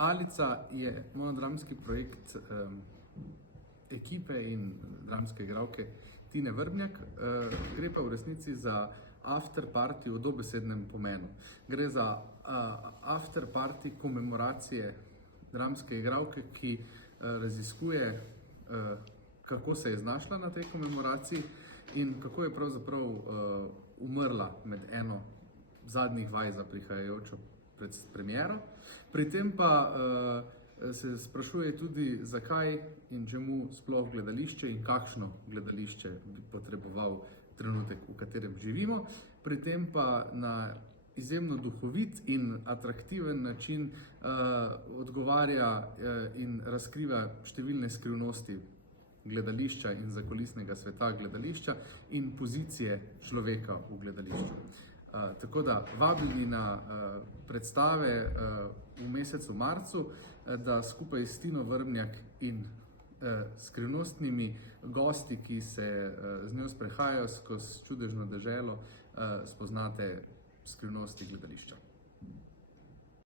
Alica je monodramski projekt ekipe in dramske igralke Tine Vrbnjak. Gre pa v resnici za after party v dobesednem pomenu. Gre za after party komemoracije dramske igralke, ki raziskuje, kako se je znašla na tej komemoraciji in kako je pravzaprav umrla med eno zadnjih vaj za prihajajočo premiero. Pri tem pa se sprašuje tudi, zakaj in čemu sploh gledališče in kakšno gledališče bi potreboval trenutek, v katerem živimo. Pri tem pa na izjemno duhovit in atraktiven način odgovarja in razkriva številne skrivnosti gledališča in zakulisnega sveta gledališča in pozicije človeka v gledališču. Tako da vabljeni na predstave v mesecu marcu, da skupaj s Tino Vrbnjak in skrivnostnimi gosti, ki se z njo sprehajajo skozi čudežno deželo, spoznate skrivnosti gledališča.